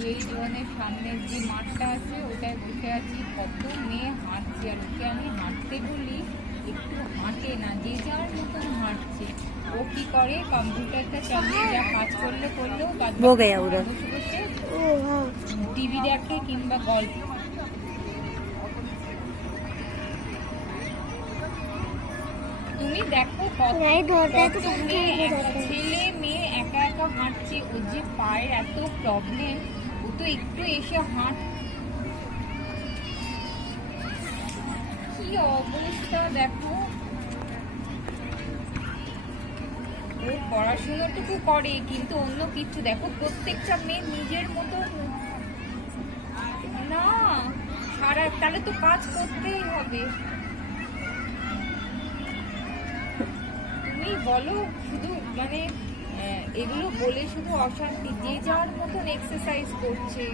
যেই জনের সামনের যে মাঠটা আছে ওটায় বসে আছি, কত মেয়ে হাঁটছে, আর ওকে আমি হাঁটতে বলি একটু হাঁটে না, যে যার মতন হাঁটছে। ও কি করে, কম্পিউটারটা চালিয়ে যা কাজ করলেও বসে বসে টিভি দেখে কিংবা গল্প। তুমি দেখো ছেলে মেয়ে একা একা হাঁটছে, ওর যে পায়ের এত প্রবলেম, ও তো একটু এসে কি অবস্থা দেখো। ও পড়াশোনাটুকু করে কিন্তু অন্য কিছু দেখো, প্রত্যেকটা মেয়ে নিজের মতো না, তাহলে তো কাজ করতেই হবে। তুমি বলো, শুধু মানে এগুলো বলে শুধু অশান্তি। যে যার মতন এক্সারসাইজ করছে,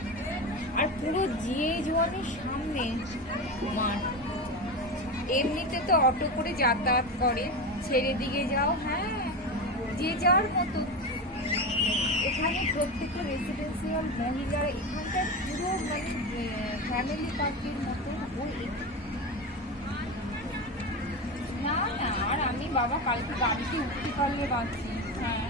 আর পুরো জিয়ে জোয়ানের সামনে মাঠ। এমনিতে তো অটো করে যাতায়াত করে, ছেড়ে দিকে যাও, হ্যাঁ যে যার মতো। এখানে প্রত্যেকটা রেসিডেন্সিয়াল মহিলারা, এখানটা পুরো মানে ফ্যামিলি পার্টির মতো। না না, আর আমি বাবা কালকে গাড়িতে উঠতে পারলে বাঁচি। হ্যাঁ,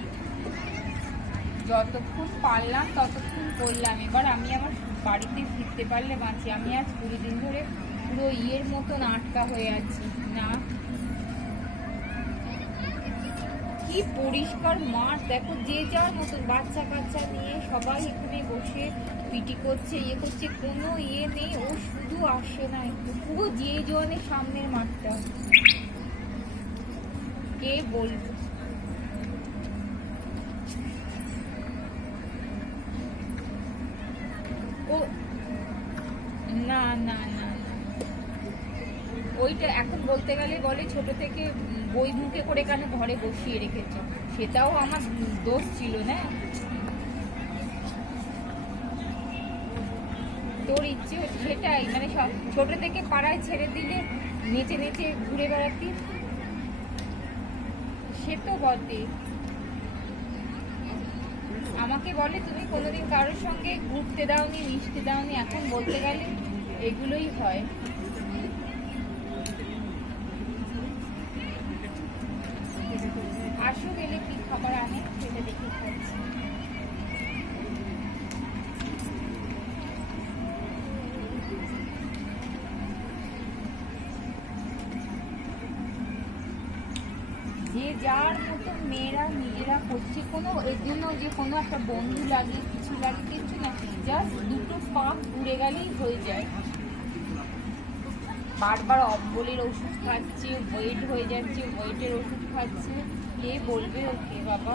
যতক্ষণ পারলাম ততক্ষণ করলাম, এবার আমি আমার বাড়িতে ফিরতে পারলে বাঁচি। আমি আজ 20 দিন ধরে পুরো ইয়ের মতন আটকা হয়ে আছি। না, কি পরিষ্কার মাঠ দেখো, যে যার মতন বাচ্চা কাচ্চা নিয়ে সবাই এখানে বসে পিটি করছে, ইয়ে করছে, কোনো ইয়ে নেই। ও শুধু আসে না, পুরো যে জনের সামনের মাঠটা। কে বলবো, ও না না না, ওইটা এখন বলতে গেলে বলে ছোট থেকে বই মুখে করে কেন ঘরে বসিয়ে রেখেছে, সেটাও আমার দোষ ছিল না। তোর ইচ্ছে সেটাই, মানে সব ছোট থেকে পাড়ায় ছেড়ে দিলে নেচে নেচে ঘুরে বেড়াতি, সে তো বটে। আমাকে বলে তুমি কোনোদিন কারোর সঙ্গে ঘুরতে দাওনি, মিশতে দাওনি, এখন বলতে গেলে এগুলোই হয়। আসো, গেলে কি খাবার আনে সেটা দেখে খাচ্ছি। যে যার মতো মেয়েরা নিজেরা করছে, কোনো এর জন্য যে কোনো একটা বন্ধু লাগে কিছু লাগে কিছু না, জাস্ট দুটো পা ঘুরে গেলেই হয়ে যায়। বারবার অম্বলের ওষুধ খাচ্ছে, ওয়েট হয়ে যাচ্ছে, ওয়েটের ওষুধ খাচ্ছে, কে বলবে ওকে বাবা।